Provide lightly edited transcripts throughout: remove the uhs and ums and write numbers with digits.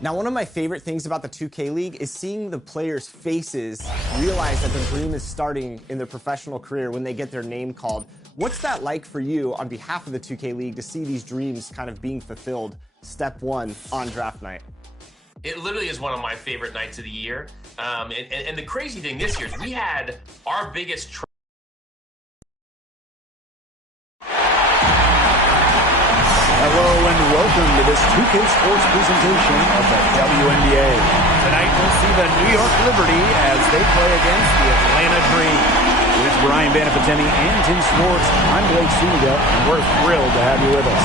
Now, one of my favorite things about the 2K League is seeing the players' faces realize that the dream is starting in their professional career when they get their name called. What's that like for you on behalf of the 2K League to see these dreams kind of being fulfilled step one on draft night? It literally is one of my favorite nights of the year. And the crazy thing this year is we had our biggest Hello and welcome to this 2K Sports presentation of the WNBA. Tonight we'll see the New York Liberty as they play against the Atlanta Dream. With Brian Banapatemi and Tim Schwartz, I'm Blake Suniga, and we're thrilled to have you with us.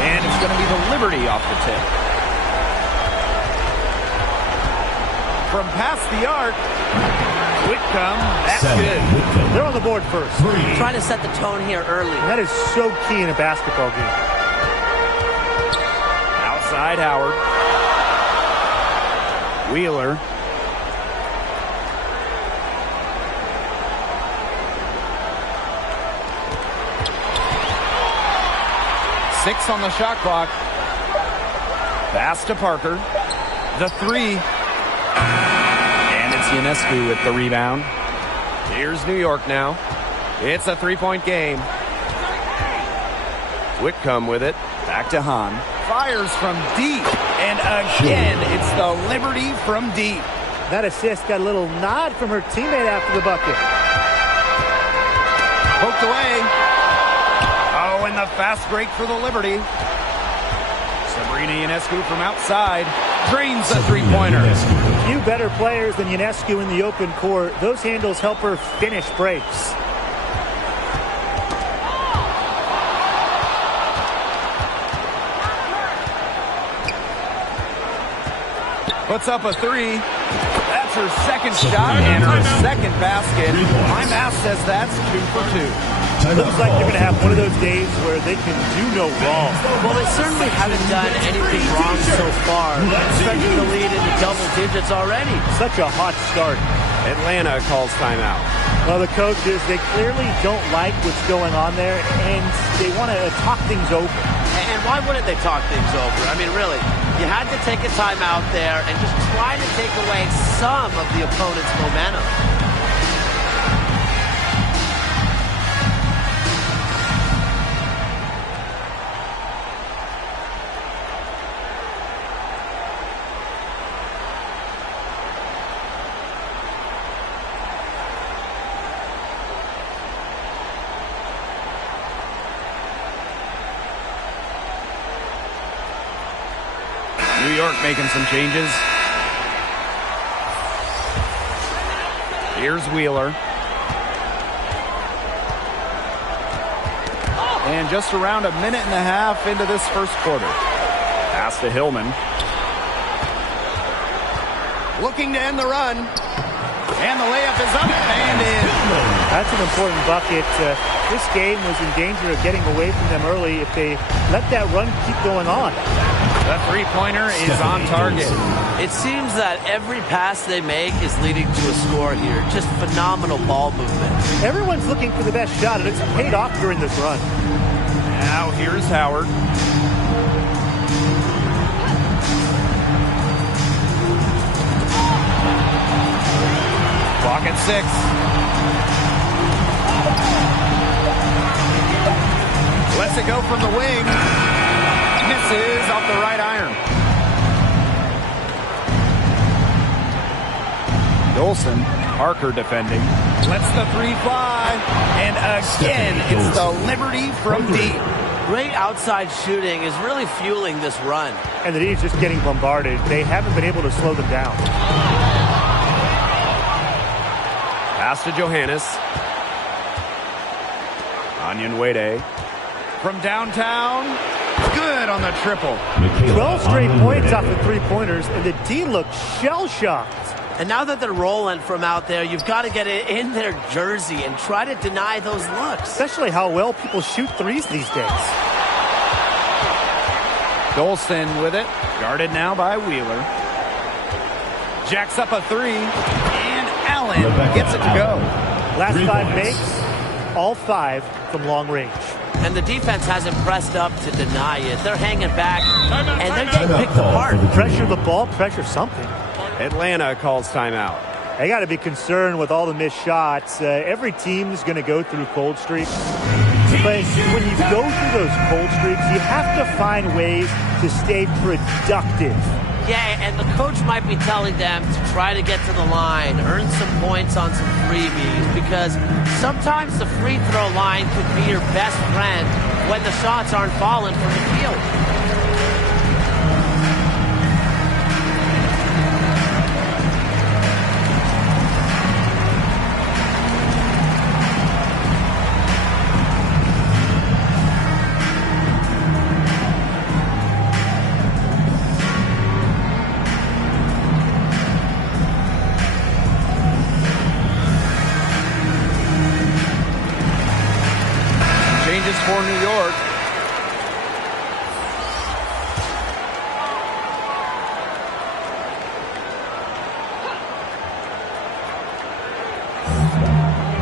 And it's going to be the Liberty off the tip. From past the arc, Whitcomb, that's good. They're on the board first. Trying to set the tone here early. That is so key in a basketball game. Outside Howard. Wheeler. Six on the shot clock. Pass to Parker. The three. And it's Ionescu with the rebound. Here's New York now. It's a three-point game. Whitcomb with it. Back to Hahn. Fires from deep. And again, it's the Liberty from deep. That assist got a little nod from her teammate after the bucket. Poked away. Oh, and the fast break for the Liberty. Sabrina Ionescu from outside. Drains the three-pointer. Few better players than Ionescu in the open court. Those handles help her finish breaks. Puts up a three. That's her second shot and her second basket. My math says that's 2 for 2. Looks like they're going to have one of those days where they can do no wrong. Well, they certainly haven't done anything wrong so far. Stretching the lead into double digits already. Such a hot start. Atlanta calls timeout. Well, the coaches, they clearly don't like what's going on there, and they want to talk things over. And why wouldn't they talk things over? I mean, really, you had to take a timeout there and just try to take away some of the opponent's momentum. New York making some changes. Here's Wheeler. And just around a minute and a half into this first quarter. Pass to Hillman. Looking to end the run. And the layup is up and in. That's an important bucket. This game was in danger of getting away from them early if they let that run keep going on. The three-pointer is on target. It seems that every pass they make is leading to a score here. Just phenomenal ball movement. Everyone's looking for the best shot, and it's paid off during this run. Now here's Howard. Clock at 6. Lets it go from the wing. Misses off the right iron. Dolson, Parker defending. Lets the three fly. And again, it's the Liberty from deep. Great outside shooting is really fueling this run. And the D's just getting bombarded. They haven't been able to slow them down. Pass to Johannes. Onyenwere. From downtown. Good on the triple. 12 straight points off the three-pointers, and the D looks shell-shocked. And now that they're rolling from out there, you've got to get it in their jersey and try to deny those looks. Especially how well people shoot threes these days. Dolson with it. Guarded now by Wheeler. Jacks up a three. And Allen gets it to go. Last 5 makes, all 5 from long range. and the defense hasn't pressed up to deny it. They're hanging back, and they're getting picked apart. Pressure the ball, pressure something. Atlanta calls timeout. They got to be concerned with all the missed shots. Every team is going to go through cold streaks. But when you go through those cold streaks, you have to find ways to stay productive. Yeah, and the coach might be telling them to try to get to the line, earn some points on some freebies, because sometimes the free throw line could be your best friend when the shots aren't falling from the field. For New York.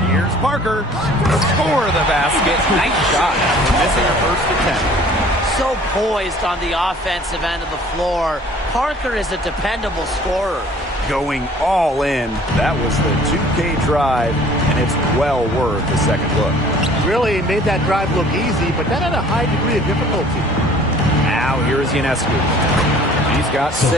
Here's Parker. Score the basket. Nice shot after missing her first attempt. So poised on the offensive end of the floor. Parker is a dependable scorer. Going all in. That was the 2K drive, and it's well worth the second look. Really made that drive look easy, but that had a high degree of difficulty. Now here's Ionescu. He's got 6.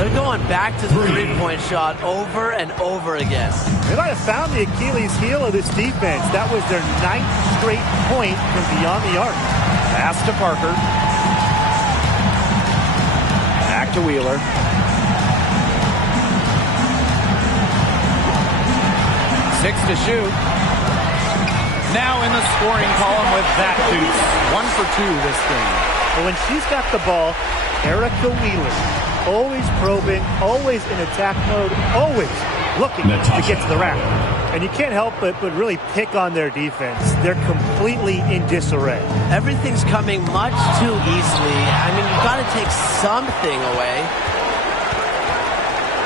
They're going back to the three-point shot over and over again. They might have found the Achilles heel of this defense. That was their 9th straight point from beyond the arc. Pass to Parker. Back to Wheeler. Six to shoot. Now in the scoring column with that deuce. 1 for 2 this game. But when she's got the ball, Erica Wheeler, always probing, always in attack mode, always looking to get to the rack. And you can't help but really pick on their defense. They're completely in disarray. Everything's coming much too easily. I mean, you've got to take something away.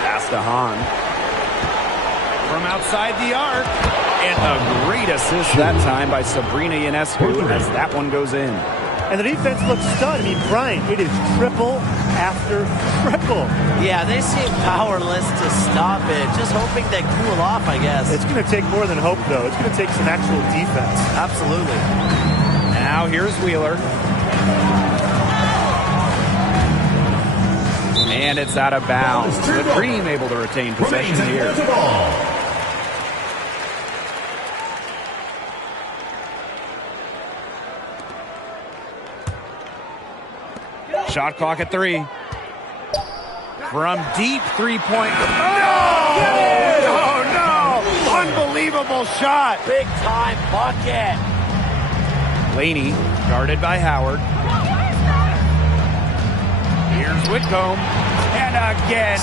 Pass to Hahn. From outside the arc. And a great assist that time by Sabrina Ionescu as that one goes in. And the defense looks stunned. I mean, Brian, it is triple after triple. Yeah, they seem powerless to stop it. Just hoping they cool off, I guess. It's going to take more than hope, though. It's going to take some actual defense. Absolutely. Now here's Wheeler. And it's out of bounds. The Dream able to retain possession here. Shot clock at 3. From deep three-point. Oh, no! Unbelievable shot. Big time bucket. Laney guarded by Howard. Here's Whitcomb. And again,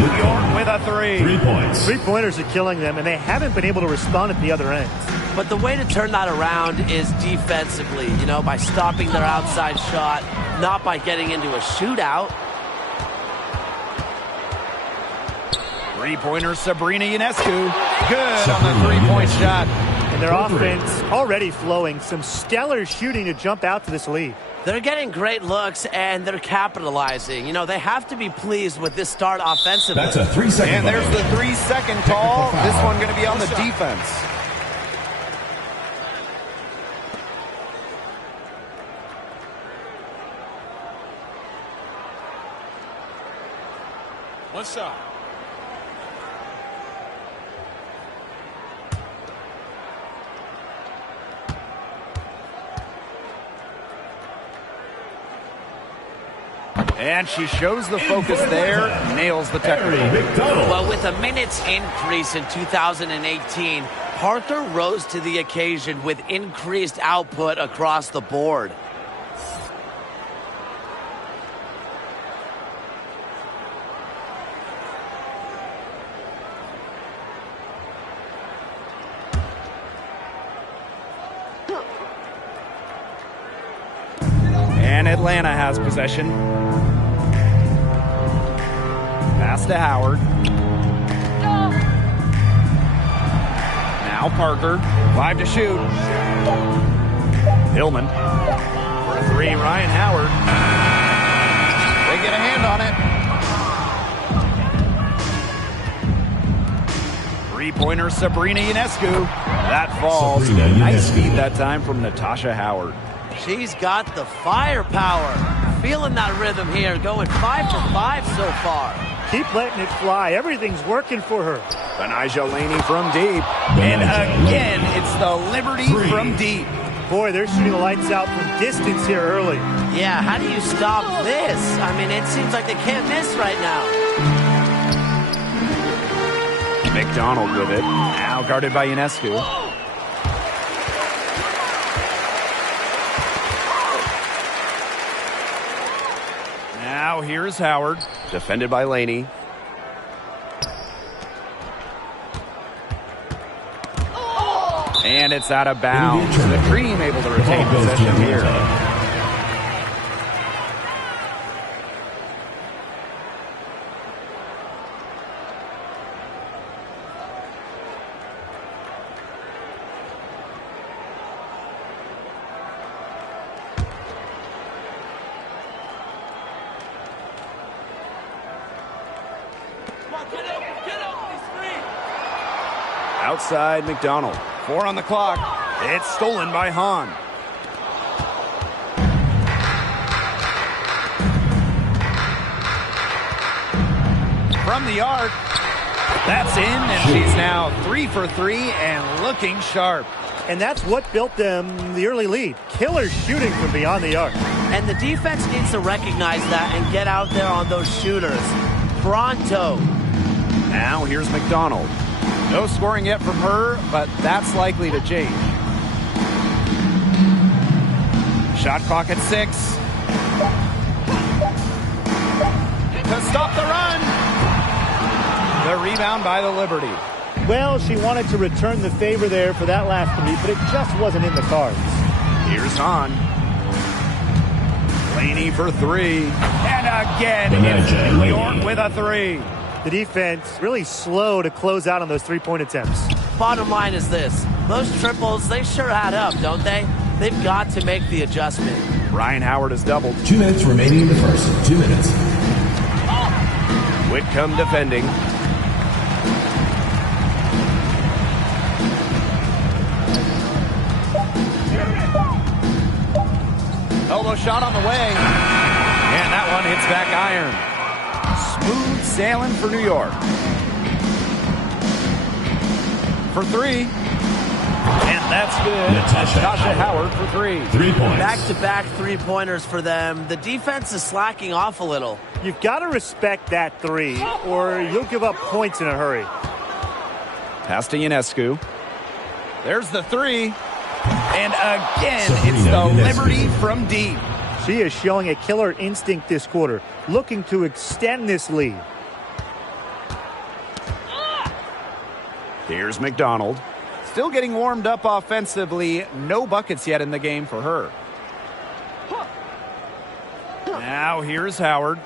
New York with a 3. 3 points. Three-pointers are killing them, and they haven't been able to respond at the other end. But the way to turn that around is defensively, you know, by stopping their outside shot, not by getting into a shootout. Three-pointer Sabrina Ionescu. Good on the three-point shot. And their offense already flowing. Some stellar shooting to jump out to this lead. They're getting great looks, and they're capitalizing. You know, they have to be pleased with this start offensively. That's a 3-second. And there's the 3-second call. This one going to be on the defense. What's up? And she shows the focus there, nails the technical. Well, with a minute's increase in 2018, Parker rose to the occasion with increased output across the board. And Atlanta has possession. Pass to Howard. Now Parker. 5 to shoot. Hillman. For a three, Ryan Howard. They get a hand on it. Three-pointer, Sabrina Ionescu. That falls. Sabrina Nice Ionescu. feed that time from Natasha Howard. She's got the firepower. Feeling that rhythm here. Going 5 for 5 so far. Keep letting it fly. Everything's working for her. Benijah Laney from deep. And again, it's the Liberty from deep. Boy, they're shooting the lights out from distance here early. Yeah, how do you stop this? I mean, it seems like they can't miss right now. McDonald with it. Now guarded by Ionescu. Now here's Howard. Defended by Laney. And it's out of bounds. The Cream able to retain possession here. Outside McDonald. 4 on the clock. It's stolen by Hahn. From the arc. That's in, and she's now 3 for 3 and looking sharp. And that's what built them the early lead. Killer shooting from beyond the arc. And the defense needs to recognize that and get out there on those shooters. Pronto. Now here's McDonald. No scoring yet from her, but that's likely to change. Shot clock at 6. To stop the run. The rebound by the Liberty. Well, she wanted to return the favor there for that last three, but it just wasn't in the cards. Here's Hahn. Laney for 3. And again, it's New York with a 3. The defense really slow to close out on those three-point attempts. Bottom line is this. Those triples, they sure add up, don't they? They've got to make the adjustment. Ryan Howard has doubled. 2 minutes remaining in the first. 2 minutes. Whitcomb defending. Elbow shot on the way. And that one hits back iron. Smooth sailing for New York. For 3. And that's good. Natasha Howard for 3. 3 points. Back-to-back three-pointers for them. The defense is slacking off a little. You've got to respect that three, or you'll give up points in a hurry. Pass to Ionescu. There's the 3. And again, it's the Liberty from deep. She is showing a killer instinct this quarter, looking to extend this lead. Here's McDonald. Still getting warmed up offensively. No buckets yet in the game for her. Now here's Howard.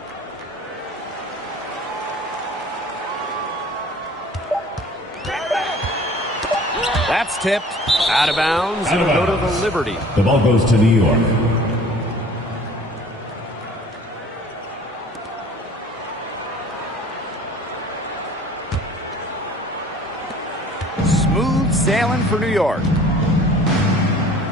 That's tipped. Out of bounds. It'll go to the Liberty. The ball goes to New York. Smooth sailing for New York.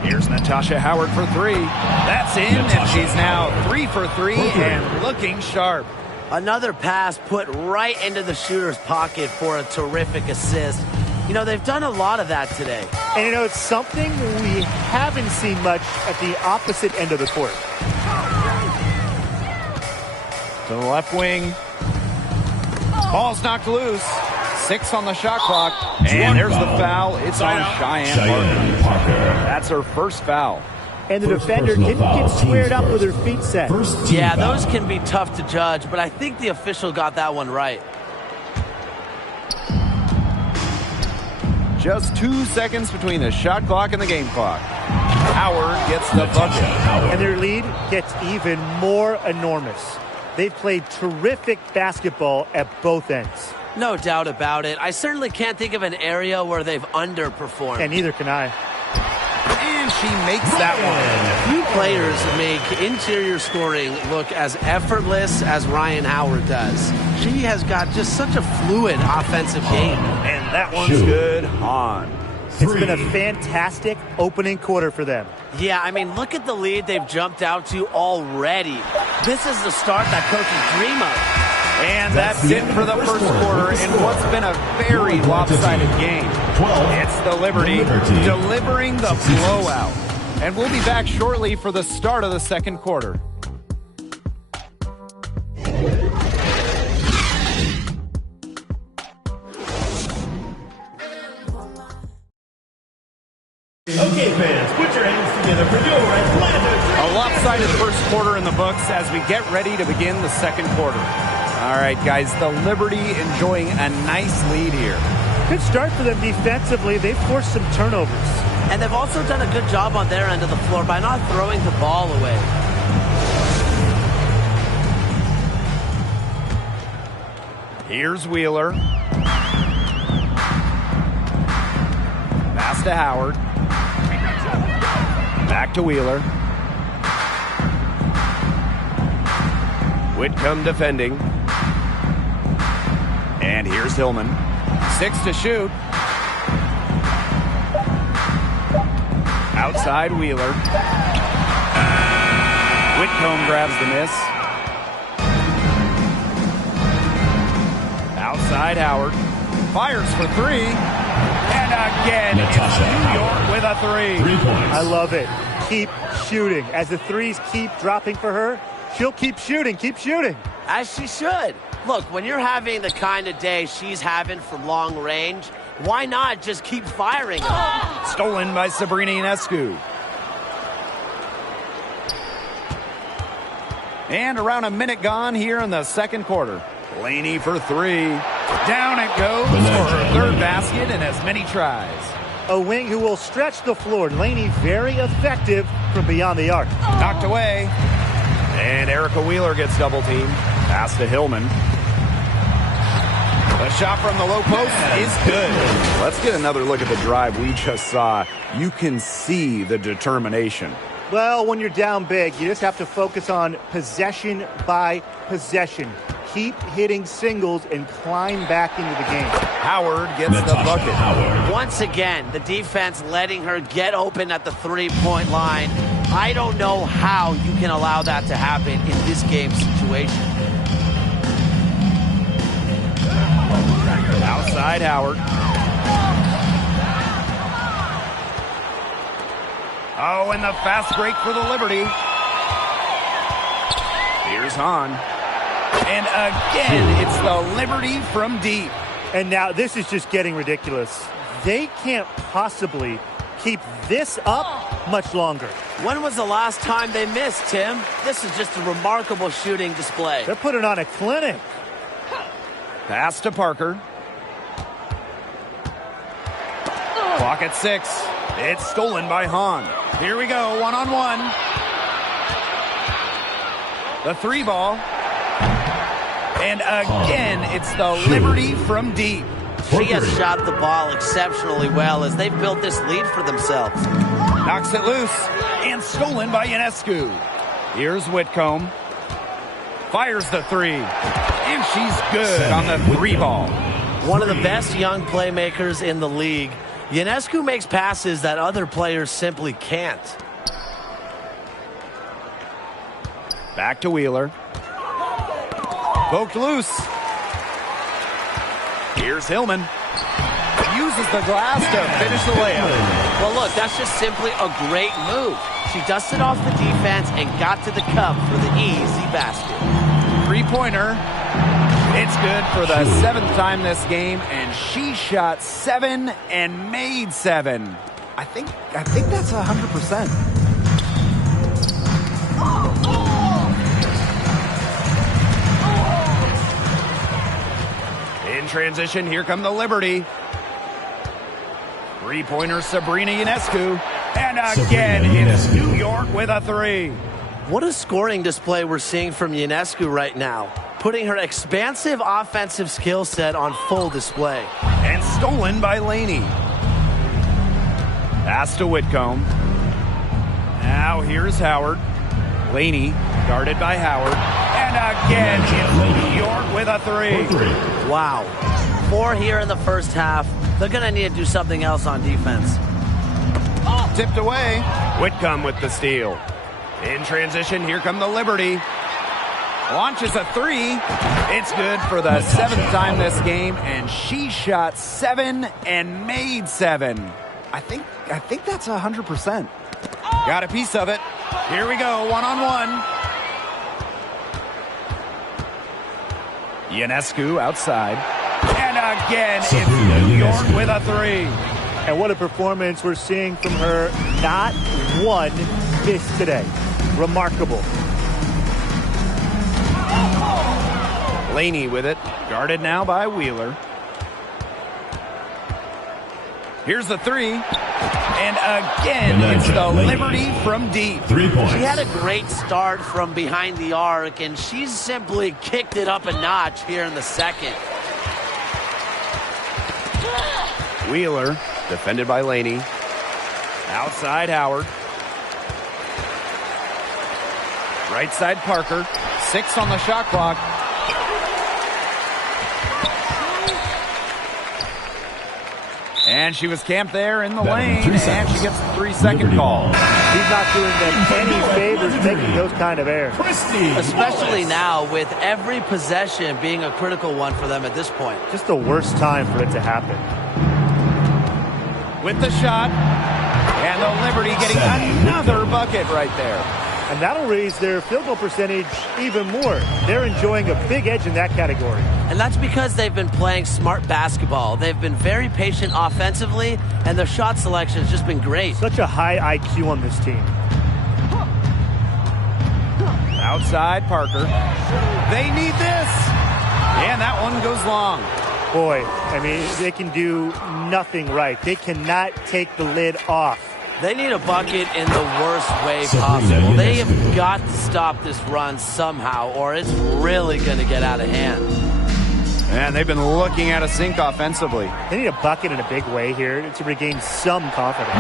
Here's Natasha Howard for 3. That's in, and she's now 3 for 3 and looking sharp. Another pass put right into the shooter's pocket for a terrific assist. You know, they've done a lot of that today. And you know, it's something we haven't seen much at the opposite end of the court. To the left wing. Ball's knocked loose. 6 on the shot clock. And there's the foul. It's on Cheyenne Parker. That's her first foul. And the defender didn't get squared up with her feet set. Yeah, those can be tough to judge, but I think the official got that one right. Just 2 seconds between the shot clock and the game clock. Howard gets the bucket. And their lead gets even more enormous. They've played terrific basketball at both ends. No doubt about it. I certainly can't think of an area where they've underperformed. And neither can I. And she makes that one. Few players make interior scoring look as effortless as Ryan Howard does. She has got just such a fluid offensive game. And that one's good on. It's been a fantastic opening quarter for them. Yeah, I mean, look at the lead they've jumped out to already. This is the start that coaches dream of. And that's it for the first quarter in what's been a very lopsided game. It's the Liberty delivering the blowout. And we'll be back shortly for the start of the second quarter. Okay, fans, put your hands together for your Atlanta. A lopsided first quarter in the books as we get ready to begin the second quarter. All right, guys, the Liberty enjoying a nice lead here. Good start for them defensively. They've forced some turnovers. And they've also done a good job on their end of the floor by not throwing the ball away. Here's Wheeler. Pass to Howard. Back to Wheeler. Whitcomb defending. And here's Hillman. 6 to shoot. Outside Wheeler. Whitcomb grabs the miss. Outside Howard. Fires for 3. And again, Natasha it's New York with a 3. 3 points. I love it. Keep shooting. As the threes keep dropping for her, she'll keep shooting, keep shooting. As she should. Look, when you're having the kind of day she's having from long range, why not just keep firing them? Stolen by Sabrina Ionescu. And around a minute gone here in the second quarter. Laney for 3. Down it goes for her third basket and as many tries. A wing who will stretch the floor. Laney very effective from beyond the arc. Knocked away. And Erica Wheeler gets double teamed. Pass to Hillman. The shot from the low post is good. Let's get another look at the drive we just saw. You can see the determination. Well, when you're down big, you just have to focus on possession by possession. Keep hitting singles and climb back into the game. Howard gets the bucket. Howard. Once again, the defense letting her get open at the three-point line. I don't know how you can allow that to happen in this game situation. Outside Howard. Oh, and the fast break for the Liberty. Here's Hahn. And again, it's the Liberty from deep. And now this is just getting ridiculous. They can't possibly keep this up much longer. When was the last time they missed, Tim? This is just a remarkable shooting display. They're putting on a clinic. Pass to Parker. Clock at 6. It's stolen by Hahn. Here we go, one-on-one. The 3 ball. And again, it's the Liberty from deep. She has shot the ball exceptionally well as they've built this lead for themselves. Knocks it loose and stolen by Ionescu. Here's Whitcomb. Fires the 3. And she's good on the 3 ball. One of the best young playmakers in the league. Ionescu makes passes that other players simply can't. Back to Wheeler. Poked loose. Here's Hillman. Uses the glass to finish the layup. Well, look, that's just simply a great move. She dusted off the defense and got to the cup for the easy basket. 3-pointer. It's good for the 7th time this game, and she shot 7 and made 7. I think that's 100%. In transition, here come the Liberty. 3-pointer Sabrina Ionescu. And again, it's New York with a 3. What a scoring display we're seeing from Ionescu right now, putting her expansive offensive skill set on full display. And stolen by Laney. Pass to Whitcomb. Now here's Howard. Laney guarded by Howard. And again, it's New York with a three. Wow. 4 here in the first half. They're going to need to do something else on defense. Tipped away. Whitcomb with the steal. In transition, here come the Liberty. Launches a three. It's good for the 7th time this game, and she shot 7 and made 7. I think that's 100%. Got a piece of it. Here we go, one-on-one. Ionescu outside. And again, it's New York with a three. And what a performance we're seeing from her. Not one miss today. Remarkable. Laney with it. Guarded now by Wheeler. Here's the three. And again, it's the Liberty from deep. 3 points. She had a great start from behind the arc, and she's simply kicked it up a notch here in the second. Wheeler, defended by Laney. Outside Howard. Right side Parker. 6 on the shot clock. And she was camped there in the lane, and she gets the 3-second call. He's not doing them any favors taking those kind of errors. Especially now with every possession being a critical one for them at this point. Just the worst time for it to happen. With the shot, and the Liberty getting another bucket right there. And that'll raise their field goal percentage even more. They're enjoying a big edge in that category. And that's because they've been playing smart basketball. They've been very patient offensively, and their shot selection has just been great. Such a high IQ on this team. Outside Parker. They need this. And that one goes long. Boy, I mean, they can do nothing right. They cannot take the lid off. They need a bucket in the worst way possible. They have got to stop this run somehow, or it's really going to get out of hand. And they've been looking at a sink offensively. They need a bucket in a big way here to regain some confidence.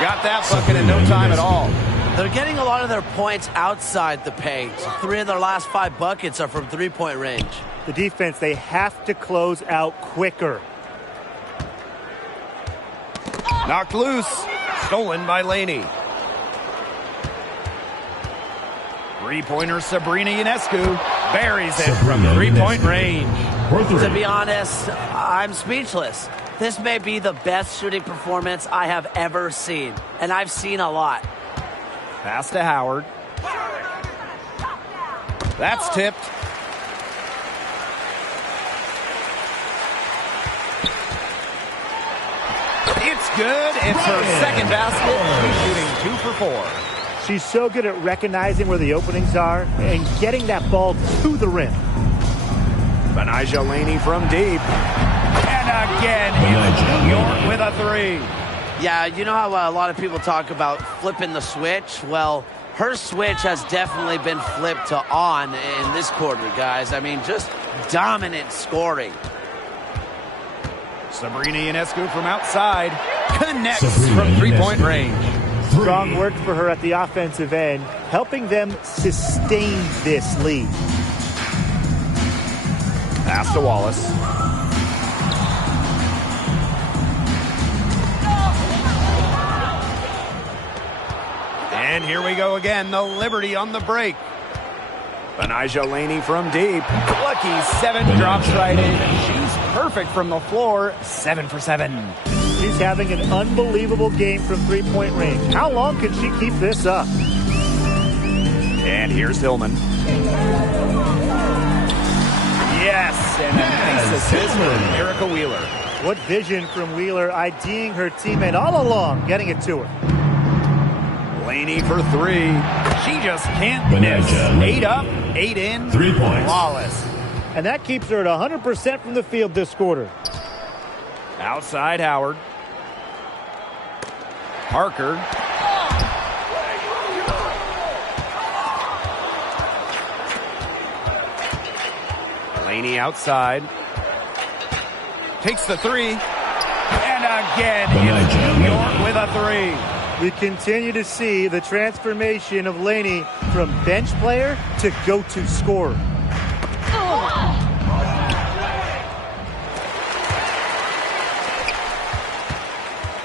Got that bucket in no time at all. They're getting a lot of their points outside the paint. 3 of their last 5 buckets are from three-point range. The defense, they have to close out quicker. Knocked loose. Stolen by Laney. Three-pointer Sabrina Ionescu buries it from three-point range. To be honest, I'm speechless. This may be the best shooting performance I have ever seen, and I've seen a lot. Pass to Howard. That's tipped. It's good. It's her second basket. She's shooting 2 for 4. She's so good at recognizing where the openings are and getting that ball to the rim. Benijah Laney from deep. And again, it's New York with a three. Yeah, you know how a lot of people talk about flipping the switch? Well, her switch has definitely been flipped to on in this quarter, guys. I mean, just dominant scoring. Sabrina Ionescu from outside connects from three-point range. Strong work for her at the offensive end, helping them sustain this lead. Pass to Wallace. And here we go again, the Liberty on the break. Benijah Laney from deep. Lucky 7 drops right in. She's perfect from the floor. 7 for 7. She's having an unbelievable game from three-point range. How long can she keep this up? And here's Hillman. Yes, and a nice assist from Erica Wheeler. What vision from Wheeler, IDing her teammate all along, getting it to her. Laney for 3. She just can't miss. 8 up, 8 in. 3 points. Flawless. And that keeps her at 100% from the field this quarter. Outside Howard. Parker. Laney outside. Takes the 3. And again, it's New York with a 3. We continue to see the transformation of Laney from bench player to go-to scorer.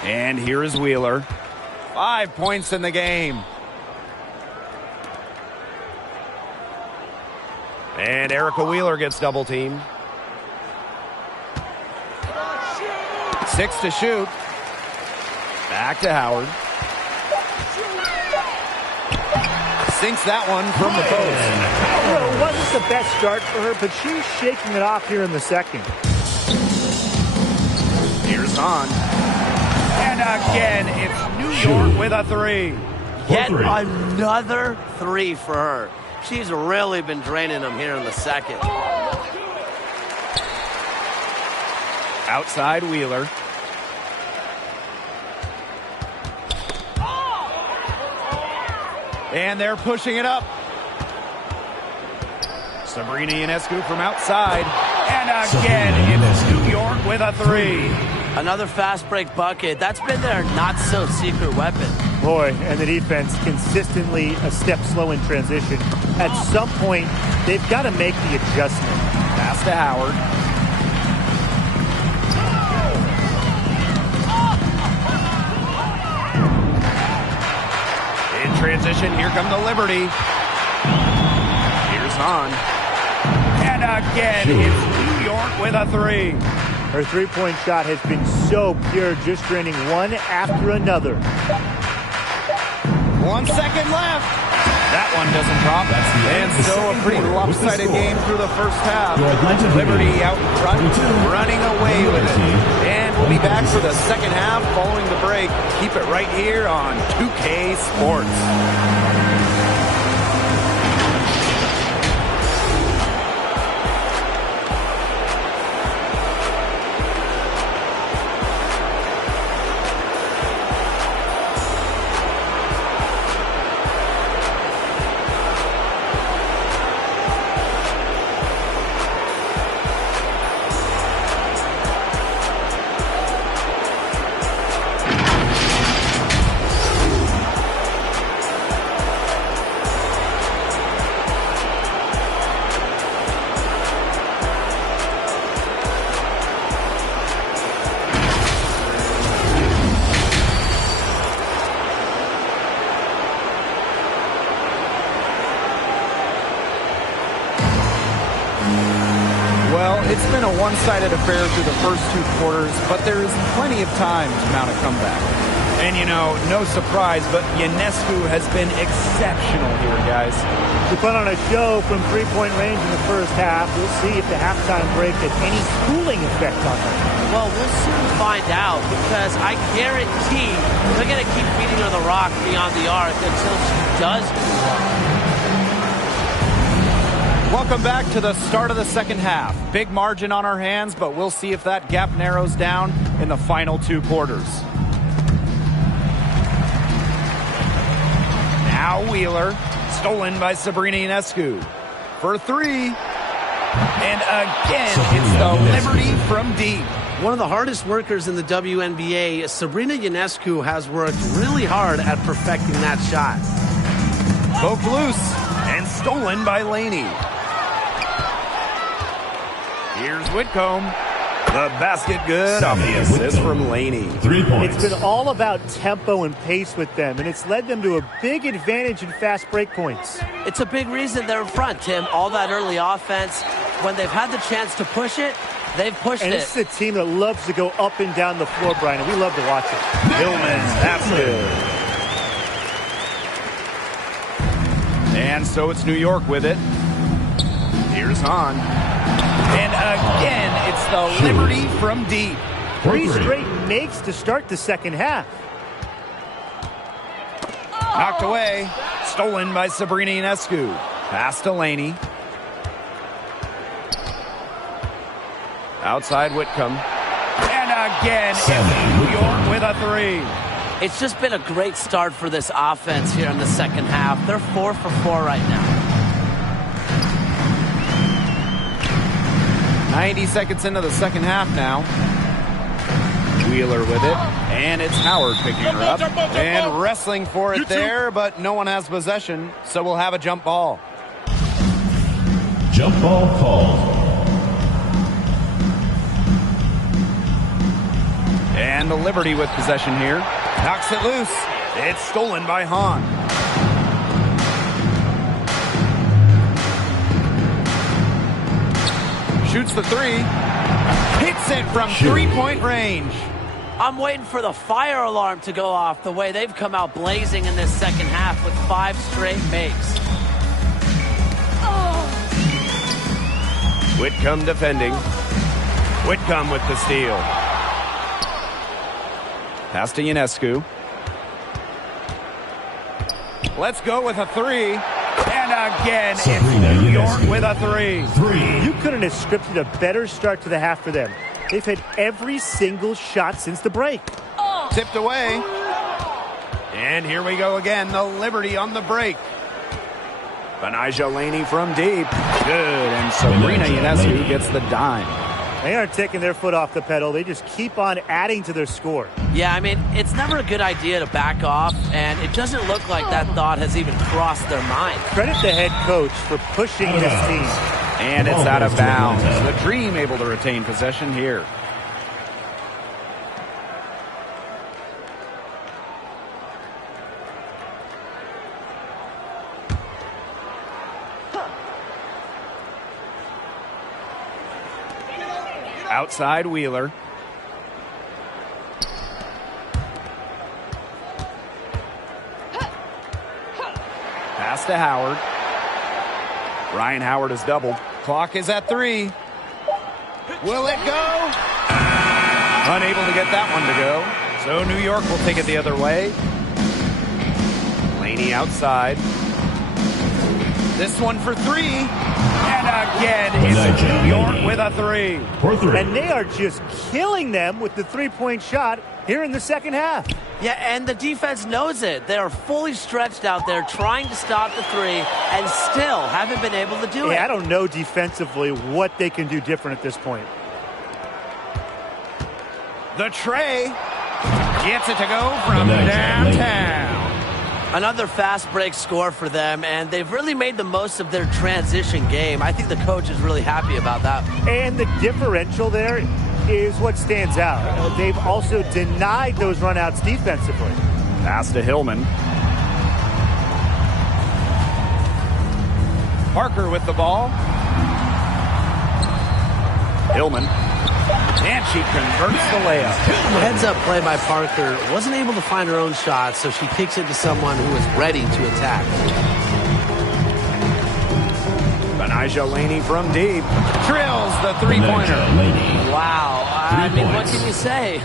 And here is Wheeler. 5 points in the game. And Erica Wheeler gets double teamed. 6 to shoot. Back to Howard. Sinks that one from the post. Well, it wasn't the best start for her, but she's shaking it off here in the second. Here's on. And again, it's New York with a 3. Yet another 3 for her. She's really been draining them here in the second. Outside Wheeler. And they're pushing it up. Sabrina Ionescu from outside. And again, it's New York with a 3. Another fast break bucket. That's been their not-so-secret weapon. Boy, and the defense consistently a step slow in transition. At some point, they've got to make the adjustment. Pass to Howard. In transition, here come the Liberty. Here's on. And again, it's New York with a 3. Her three-point shot has been so pure, just draining one after another. 1 second left. That one doesn't drop. And so a pretty lopsided game through the first half. Liberty out in front, running away with it. And we'll be back for the second half following the break. Keep it right here on 2K Sports. It's been a one-sided affair through the first 2 quarters, but there is plenty of time to mount a comeback. And, you know, no surprise, but Ionescu has been exceptional here, guys. We put on a show from three-point range in the first half. We'll see if the halftime break has any cooling effect on her. Well, we'll soon find out, because I guarantee they're going to keep beating her the rock beyond the arc until she does cool off. Welcome back to the start of the second half. Big margin on our hands, but we'll see if that gap narrows down in the final 2 quarters. Now Wheeler, stolen by Sabrina Ionescu for 3. And again, it's the Liberty from deep. One of the hardest workers in the WNBA, Sabrina Ionescu has worked really hard at perfecting that shot. Poked loose and stolen by Laney. Here's Whitcomb. The basket good off the assist from Laney. 3 points. It's been all about tempo and pace with them, and it's led them to a big advantage in fast break points. It's a big reason they're in front, Tim. All that early offense, when they've had the chance to push it, they've pushed and it. And this is a team that loves to go up and down the floor, Brian, and we love to watch it. Hillman's basket. And so it's New York with it. Here's on. And again, it's the Liberty from deep. 3 straight makes to start the second half. Knocked away. Stolen by Sabrina Ionescu. Pass to Laney. Outside Whitcomb. And again, it's New York with a 3. It's just been a great start for this offense here in the second half. They're 4 for 4 right now. 90 seconds into the second half now. Wheeler with it, and it's Howard picking her up. And wrestling for it there, but no one has possession, so we'll have a jump ball. Jump ball called. And the Liberty with possession here. Knocks it loose. It's stolen by Hahn. Shoots the three. Hits it from three-point range. I'm waiting for the fire alarm to go off the way they've come out blazing in this second half with 5 straight makes. Whitcomb defending. Whitcomb with the steal. Pass to Ionescu. Let's go with a three. And again, it's New York with a three. You couldn't have scripted a better start to the half for them. They've hit every single shot since the break. Tipped away. And here we go again. The Liberty on the break. Benijah Laney from deep. Good. And Sabrina Ionescu gets the dime. They aren't taking their foot off the pedal. They just keep on adding to their score. Yeah, I mean, it's never a good idea to back off, and it doesn't look like that thought has even crossed their mind. Credit the head coach for pushing this team. And it's out of bounds. The Dream able to retain possession here. Outside Wheeler. Pass to Howard. Ryan Howard is doubled. Clock is at 3. Will it go? Unable to get that one to go. So New York will take it the other way. Laney outside. This one for 3. And again, it's New York with a 3. And they are just killing them with the three-point shot here in the second half. Yeah, and the defense knows it. They are fully stretched out there trying to stop the three and still haven't been able to do it. I don't know defensively what they can do different at this point. The tray gets it to go from downtown. Another fast break score for them, and they've really made the most of their transition game. I think the coach is really happy about that. And the differential there is what stands out. They've also denied those runouts defensively. Pass to Hillman. Parker with the ball. Hillman. And she converts the layup. Heads-up play by Parker. Wasn't able to find her own shot, so she kicks it to someone who is ready to attack. Benijah Laney from deep. Drills the three-pointer. Wow. I mean, what can you say?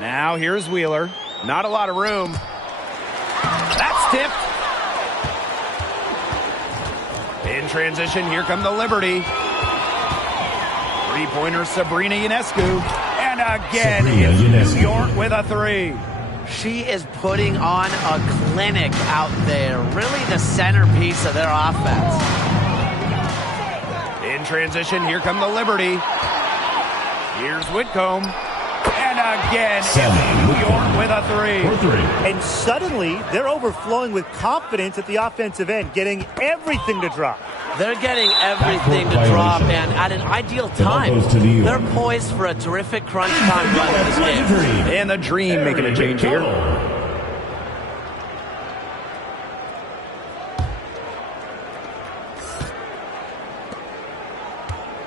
Now here's Wheeler. Not a lot of room. That's tipped. In transition, here come the Liberty. Three-pointer Sabrina Ionescu. And again, it's New York with a 3. She is putting on a clinic out there. Really the centerpiece of their offense. In transition, here come the Liberty. Here's Whitcomb. And again, it's New York with a 3. And suddenly, they're overflowing with confidence at the offensive end, getting everything to drop. They're getting everything to drop, and at an ideal time. They're poised for a terrific crunch time run in this game. And the Dream making a change here.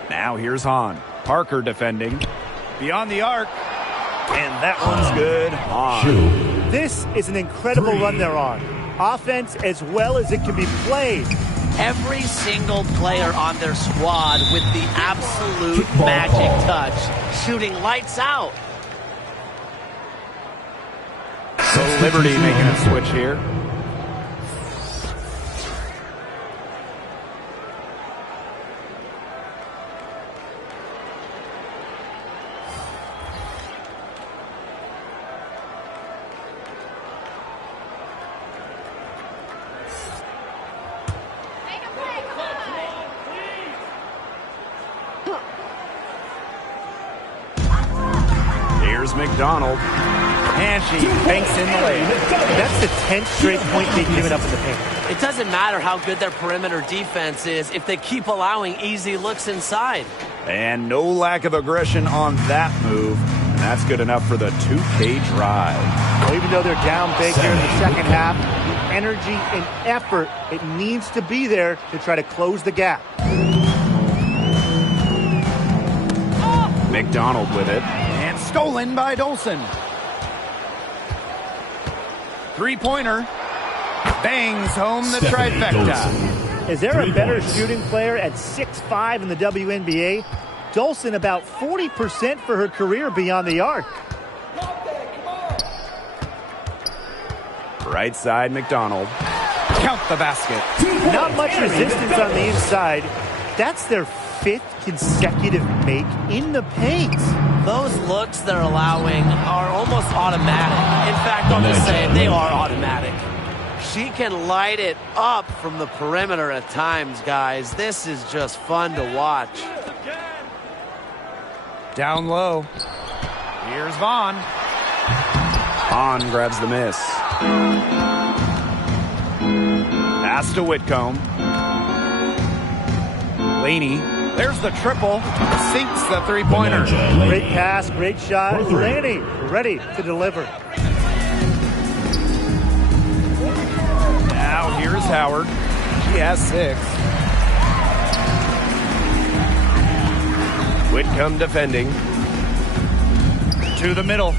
Now here's Hahn. Parker defending. Beyond the arc. And that one's good. Hahn. This is an incredible run they're on. Offense as well as it can be played. Every single player on their squad with the absolute magic touch, shooting lights out. So Liberty making a switch here. McDonald. And she banks in the layup. That's the 10th straight point they've given up in the paint. It doesn't matter how good their perimeter defense is if they keep allowing easy looks inside. And no lack of aggression on that move. And that's good enough for the 2K drive. Well, even though they're down big here in the second half, the energy and effort, it needs to be there to try to close the gap. McDonald with it. And stolen by Dolson. Three-pointer. Bangs home the trifecta. Is there a better shooting player at 6'5" in the WNBA? Dolson about 40% for her career beyond the arc. Right side, McDonald. Count the basket. Not much resistance on the inside. That's their 5th consecutive make in the paint. Those looks they're allowing are almost automatic. In fact, I'll just say they are automatic. She can light it up from the perimeter at times, guys. This is just fun to watch. Down low. Here's Vaughn. Vaughn grabs the miss. Pass to Whitcomb. Laney. There's the triple. Sinks the three-pointer. Great pass, great shot. Laney ready to deliver. Now here's Howard. She has 6. Whitcomb defending. To the middle.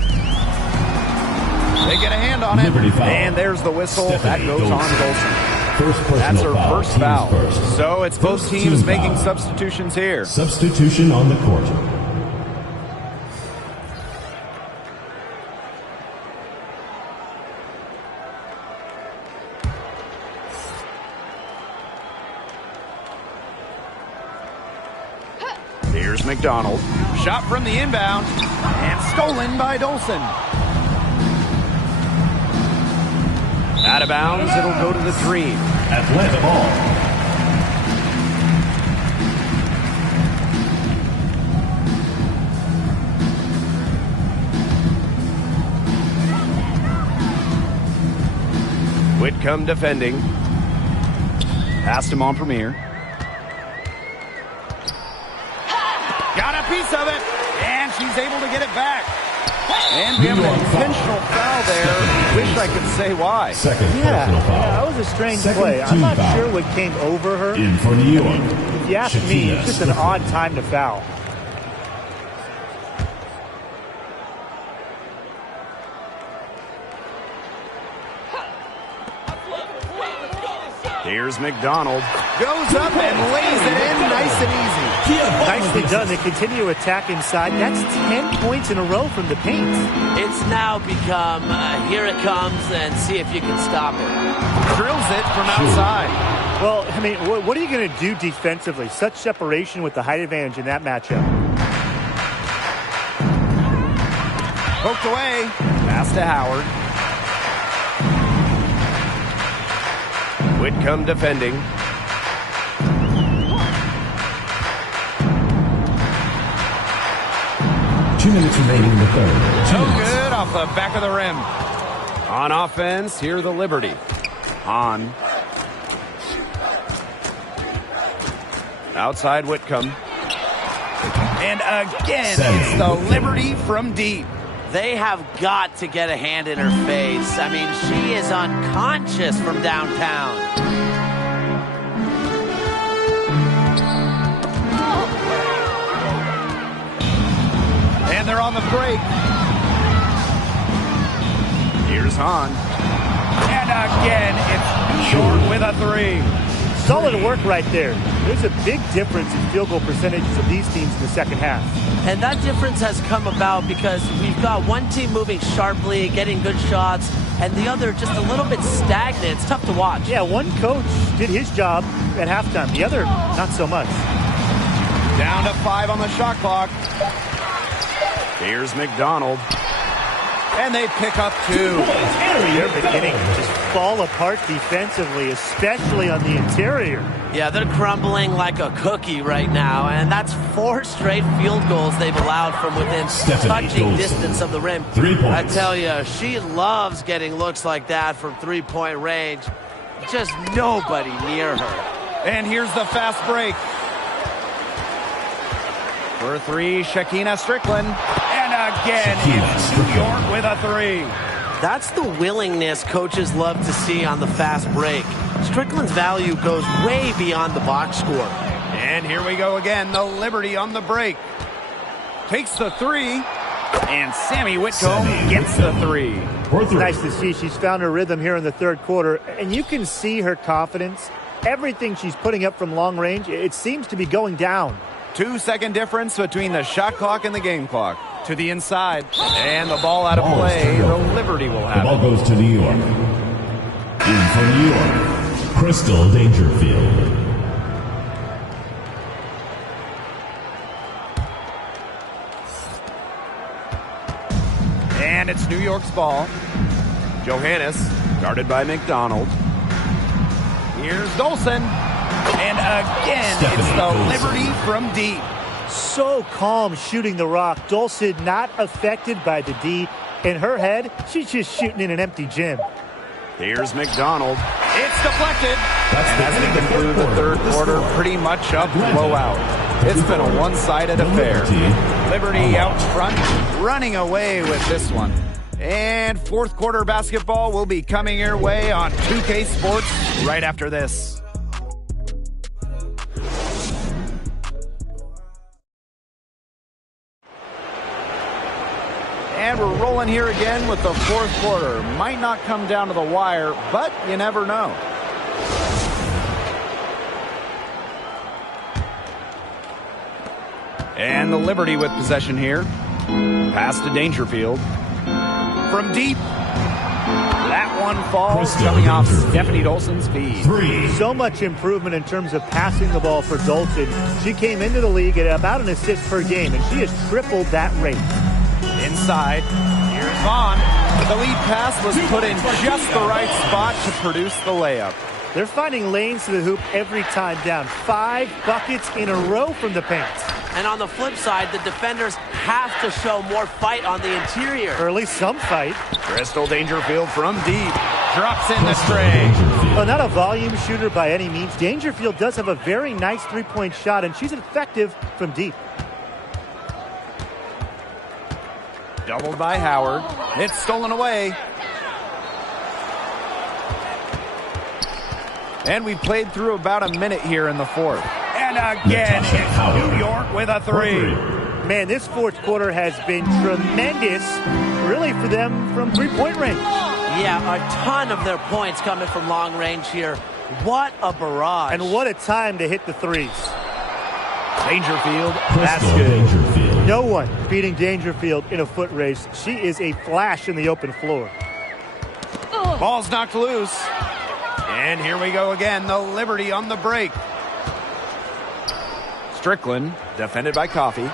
They get a hand on it. And there's the whistle. That goes on Dolson. That's her first foul. So it's both teams making substitutions here. Substitution on the court. Here's McDonald. Shot from the inbound. And stolen by Dolson. Out of bounds, it'll go to the Dream. Atlanta ball. Whitcomb defending. Passed him on Premier. Got a piece of it. And she's able to get it back. And we have an intentional foul there. Wish I could say why. Yeah, that was a strange play. I'm not sure what came over her. In for New York. If you ask me, it's just an odd time to foul. Here's McDonald. Goes up and lays it in nice and easy. Nicely done. They continue to attack inside. That's 10 points in a row from the paint. It's now become, here it comes, and see if you can stop it. Drills it from outside. Well, I mean, what are you going to do defensively? Such separation with the height advantage in that matchup. Poked away. Pass to Howard. Whitcomb defending. Two minutes remaining in the third. Good off the back of the rim. On offense, here the Liberty. On. Outside Whitcomb. And again, it's the Liberty from deep. They have got to get a hand in her face. I mean, she is unconscious from downtown. And they're on the break. Here's Hahn. And again, it's New York with a 3. Solid work right there. There's a big difference in field goal percentages of these teams in the second half. And that difference has come about because we've got one team moving sharply, getting good shots, and the other just a little bit stagnant. It's tough to watch. Yeah, one coach did his job at halftime. The other, not so much. Down to 5 on the shot clock. Here's McDonald. And they pick up 2. They're beginning to just fall apart defensively, especially on the interior. Yeah, they're crumbling like a cookie right now, and that's 4 straight field goals they've allowed from within touching distance of the rim. 3 points. I tell you, she loves getting looks like that from three-point range. Just nobody near her. And here's the fast break. For 3, Shekinna Strickland. And again, it's New York with a 3. That's the willingness coaches love to see on the fast break. Strickland's value goes way beyond the box score. And here we go again, the Liberty on the break. Takes the 3. And Sammy Whitcomb gets the 3. It's nice to see she's found her rhythm here in the third quarter, and you can see her confidence. Everything she's putting up from long range, it seems to be going down. 2-second difference between the shot clock and the game clock. To the inside, and the ball out of play. The Liberty will have it. The ball goes to New York. In for New York, Crystal Dangerfield. And it's New York's ball. Johannes, guarded by McDonald. Here's Dolson. And again, it's the Liberty from deep. So calm shooting the rock. Dolson not affected by the D. In her head, she's just shooting in an empty gym. Here's McDonald. It's deflected. And as we conclude the third quarter, pretty much a blowout. It's been a one-sided affair. Liberty out front, running away with this one. And fourth quarter basketball will be coming your way on 2K Sports right after this. And we're rolling here again with the fourth quarter. Might not come down to the wire, but you never know. And the Liberty with possession here. Pass to Dangerfield. From deep. That one falls, coming off Stephanie Dolson's feet. 3. So much improvement in terms of passing the ball for Dolson. She came into the league at about an assist per game, and she has tripled that rate. Inside, here's Vaughn. The lead pass was put in just the right spot to produce the layup. They're finding lanes to the hoop every time down. 5 buckets in a row from the paint. And on the flip side, the defenders have to show more fight on the interior. Or at least some fight. Crystal Dangerfield from deep. Drops in the tray. Well, not a volume shooter by any means. Dangerfield does have a very nice three-point shot, and she's effective from deep. Doubled by Howard. It's stolen away. And we played through about a minute here in the fourth. And again, it's New York with a 3. Man, this fourth quarter has been tremendous, really, for them from three-point range. Yeah, a ton of their points coming from long range here. What a barrage. And what a time to hit the threes. Dangerfield, that's good. Dangerfield. No one beating Dangerfield in a foot race. She is a flash in the open floor. Ball's knocked loose. And here we go again, the Liberty on the break. Strickland, defended by Coffey.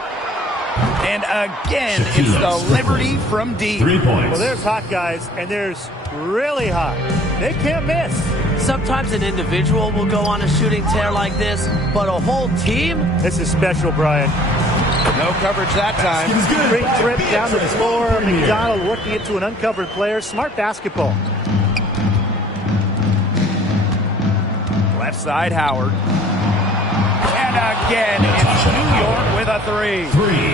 And again, it's the Liberty from deep. 3 points. Well, there's hot guys, and there's really hot. They can't miss. Sometimes an individual will go on a shooting tear like this, but a whole team? This is special, Brian. No coverage that time. Great trip down the floor. McDonald working it to an uncovered player. Smart basketball. Left side, Howard. And again, it's New York with a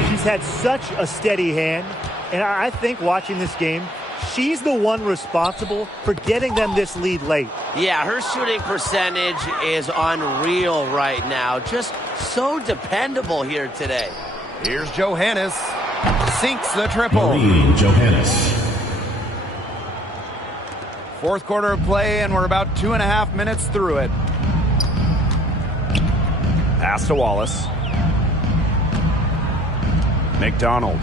3. She's had such a steady hand, and I think watching this game, she's the one responsible for getting them this lead late. Yeah, her shooting percentage is unreal right now. Just so dependable here today. Here's Johannes. Sinks the triple. Marie Johannes. Fourth quarter of play, and we're about 2.5 minutes through it. Pass to Wallace. McDonald.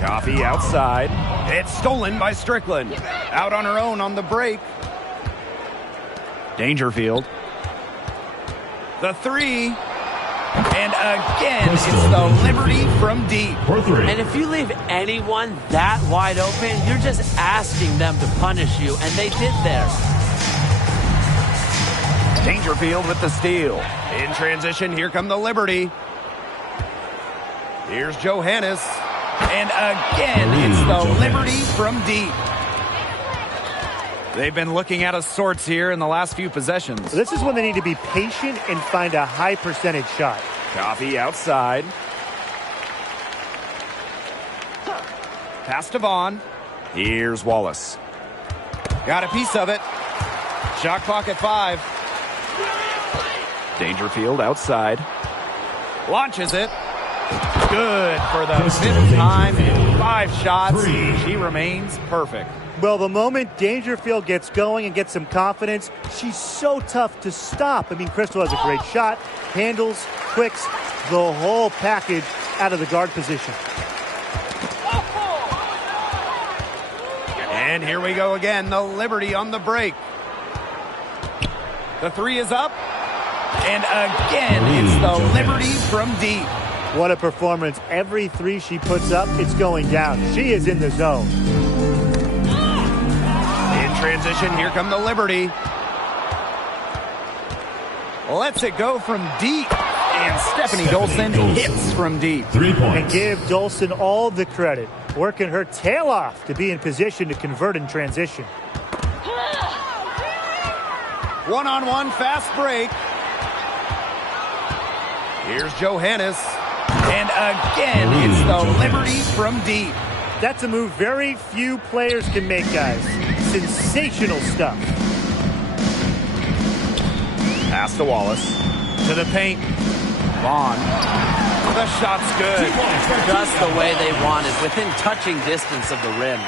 Coffey outside. It's stolen by Strickland. Out on her own on the break. Dangerfield. The 3. And again, it's the Liberty from deep. For 3. And if you leave anyone that wide open, you're just asking them to punish you, and they did there. Dangerfield with the steal. In transition, here come the Liberty. Here's Johannes. And again, it's the Liberty from deep. They've been looking out of sorts here in the last few possessions. This is when they need to be patient and find a high percentage shot. Coffee outside. Pass to Vaughn. Here's Wallace. Got a piece of it. Shot clock at 5. Dangerfield outside. Launches it. Good for the 5th time in 5 shots. She remains perfect. Well, the moment Dangerfield gets going and gets some confidence, she's so tough to stop. I mean, Crystal has a great shot, handles, quicks, the whole package out of the guard position. And here we go again, the Liberty on the break. The 3 is up. And again, it's the Liberty from deep. What a performance. Every 3 she puts up, it's going down. She is in the zone. In transition, here come the Liberty. Lets it go from deep. And Stephanie Dolson hits from deep. 3 points. And give Dolson all the credit. Working her tail off to be in position to convert in transition. One-on-one fast break. Here's Johannes. And again, it's the Liberty from deep. That's a move very few players can make, guys. Sensational stuff. Pass to Wallace. To the paint. Vaughn. The shot's good. Just the way they wanted, within touching distance of the rim.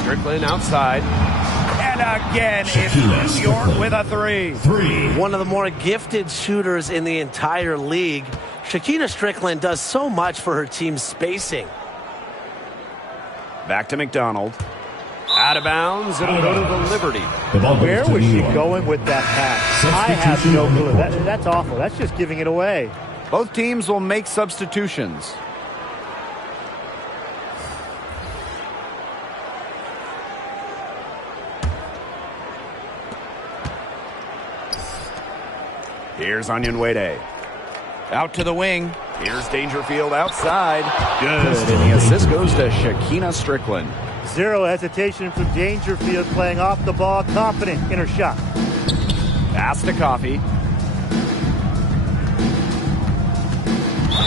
Strickland outside. And again, it's New York with a 3. One of the more gifted shooters in the entire league. Shakina Strickland does so much for her team's spacing. Back to McDonald. Out of bounds. It'll go to the Liberty. Where was she going with that pass? I have no clue. That's awful. That's just giving it away. Both teams will make substitutions. Here's Onyenwere. Out to the wing. Here's Dangerfield outside. Good. And the assist goes to Shakina Strickland. Zero hesitation from Dangerfield, playing off the ball, confident in her shot. Pass to Coffee.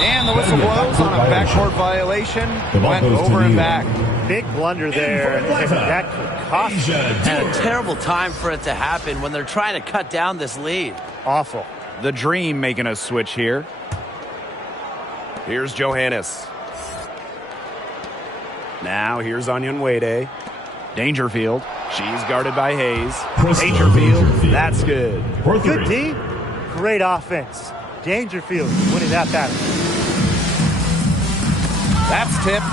And the whistle blows on a backcourt violation. Went over and back. Big blunder there. That could cost you. And a terrible time for it to happen when they're trying to cut down this lead. Awful. The Dream making a switch here. Here's Johannes. Now here's Onyenwere. Dangerfield. She's guarded by Hayes. Dangerfield. That's good. Good D. Great offense. Dangerfield winning that battle. That's tipped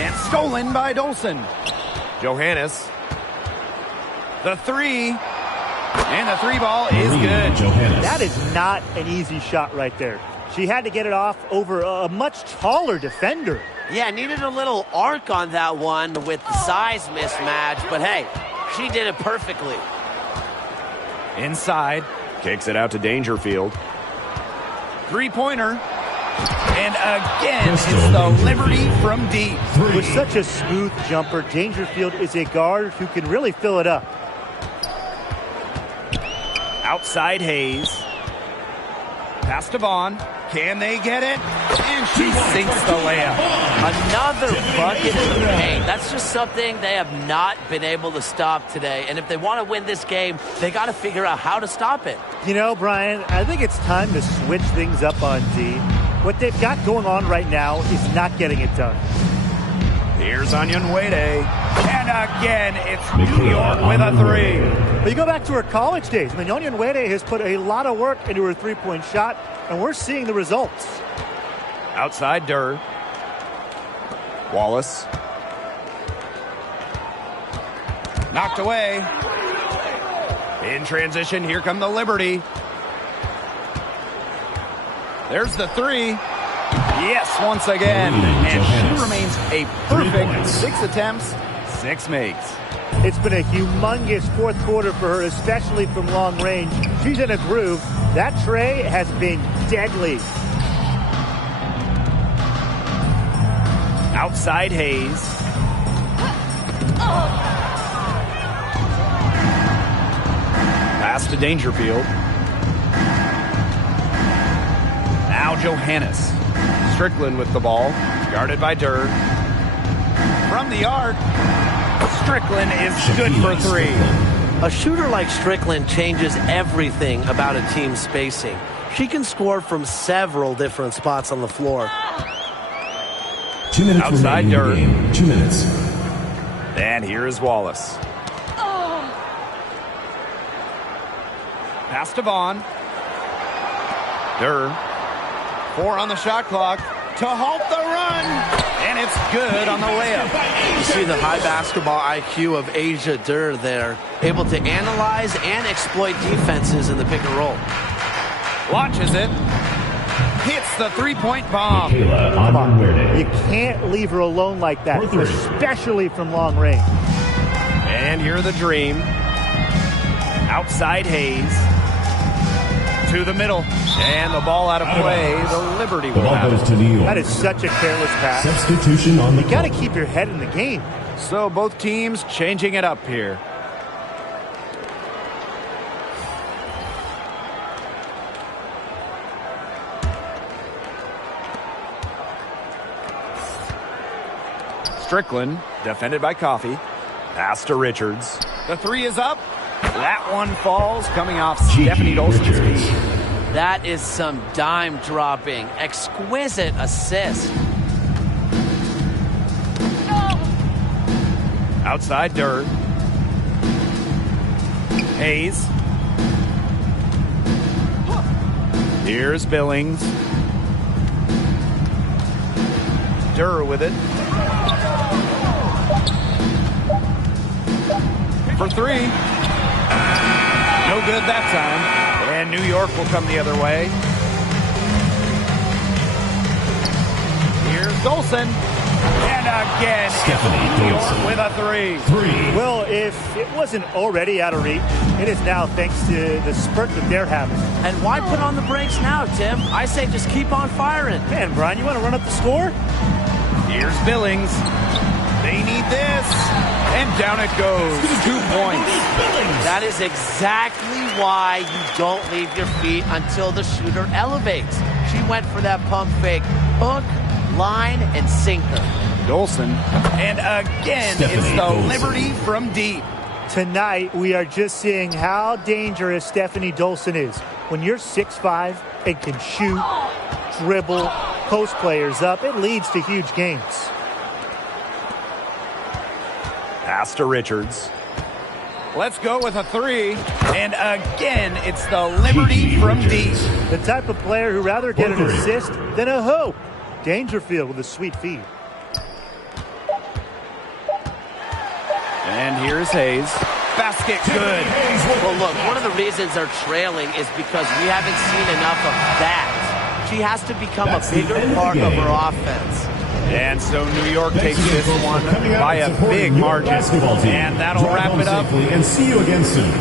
and stolen by Dolson. Johannes. The 3. And the 3 ball is good. That is not an easy shot right there. She had to get it off over a much taller defender. Yeah, needed a little arc on that one with the size mismatch, but hey, she did it perfectly. Inside. Kicks it out to Dangerfield. 3-pointer. And again, it's the Liberty from deep. With such a smooth jumper, Dangerfield is a guard who can really fill it up. Outside Hayes. Pass to Vaughn. Can they get it? And she sinks the layup. Another bucket in the paint. That's just something they have not been able to stop today. And if they want to win this game, they got to figure out how to stop it. You know, Brian, I think it's time to switch things up on D. What they've got going on right now is not getting it done. Here's Onyenwere. And again, it's New York with a 3. But you go back to her college days. I mean, Onyenwere has put a lot of work into her three-point shot, and we're seeing the results. Outside Durr. Wallace. Knocked away. In transition, here come the Liberty. There's the three. Yes, once again. And she remains a perfect 6 attempts, 6 makes. It's been a humongous fourth quarter for her, especially from long range. She's in a groove. That tray has been deadly. Outside Hayes. Pass to Dangerfield. Now Johannes. Strickland with the ball. Guarded by Durr. From the arc. Strickland is good for 3. A shooter like Strickland changes everything about a team's spacing. She can score from several different spots on the floor. 2 minutes outside Durr. 2 minutes. And here is Wallace. Pass to Vaughn. Durr. 4 on the shot clock to halt the run. And it's good on the layup. You see the high basketball IQ of Asia Durr there, able to analyze and exploit defenses in the pick and roll. Launches it. Hits the three-point bomb. Come on. You can't leave her alone like that, especially from long range. And here the Dream. Outside Hayes. To the middle. And the ball out of play. The Liberty The ball goes to New York. That is such a careless pass. Substitution on the You got to keep your head in the game. So both teams changing it up here. Strickland, defended by Coffey. Pass to Richards. The 3 is up. That one falls, coming off Stephanie Dolson's feet. That is some dime dropping. Exquisite assist. Outside Durr. Hayes. Here's Billings. Durr with it. For 3. No good that time. And New York will come the other way. Here's Dolson. And again, New York with a 3. Well, if it wasn't already out of reach, it is now thanks to the spurt that they're having. And why put on the brakes now, Tim? I say just keep on firing. Man, Brian, you want to run up the score? Here's Billings. They need this. And down it goes. 2 points. That is exactly why you don't leave your feet until the shooter elevates. She went for that pump fake. Hook, line, and sinker. Dolson. And again, it's the Liberty from deep. Tonight, we are just seeing how dangerous Stephanie Dolson is. When you're 6'5" and can shoot, dribble, post players up, it leads to huge games. Pass to Richards. Let's go with a 3. And again, it's the Liberty from deep. The type of player who'd rather get an assist than a hoop. Dangerfield with a sweet feed. And here's Hayes. Basket good. Well, look, one of the reasons they're trailing is because we haven't seen enough of that. She has to become a bigger part of her offense. And so New York takes this one by a big margin. And that'll wrap it up. And see you again soon.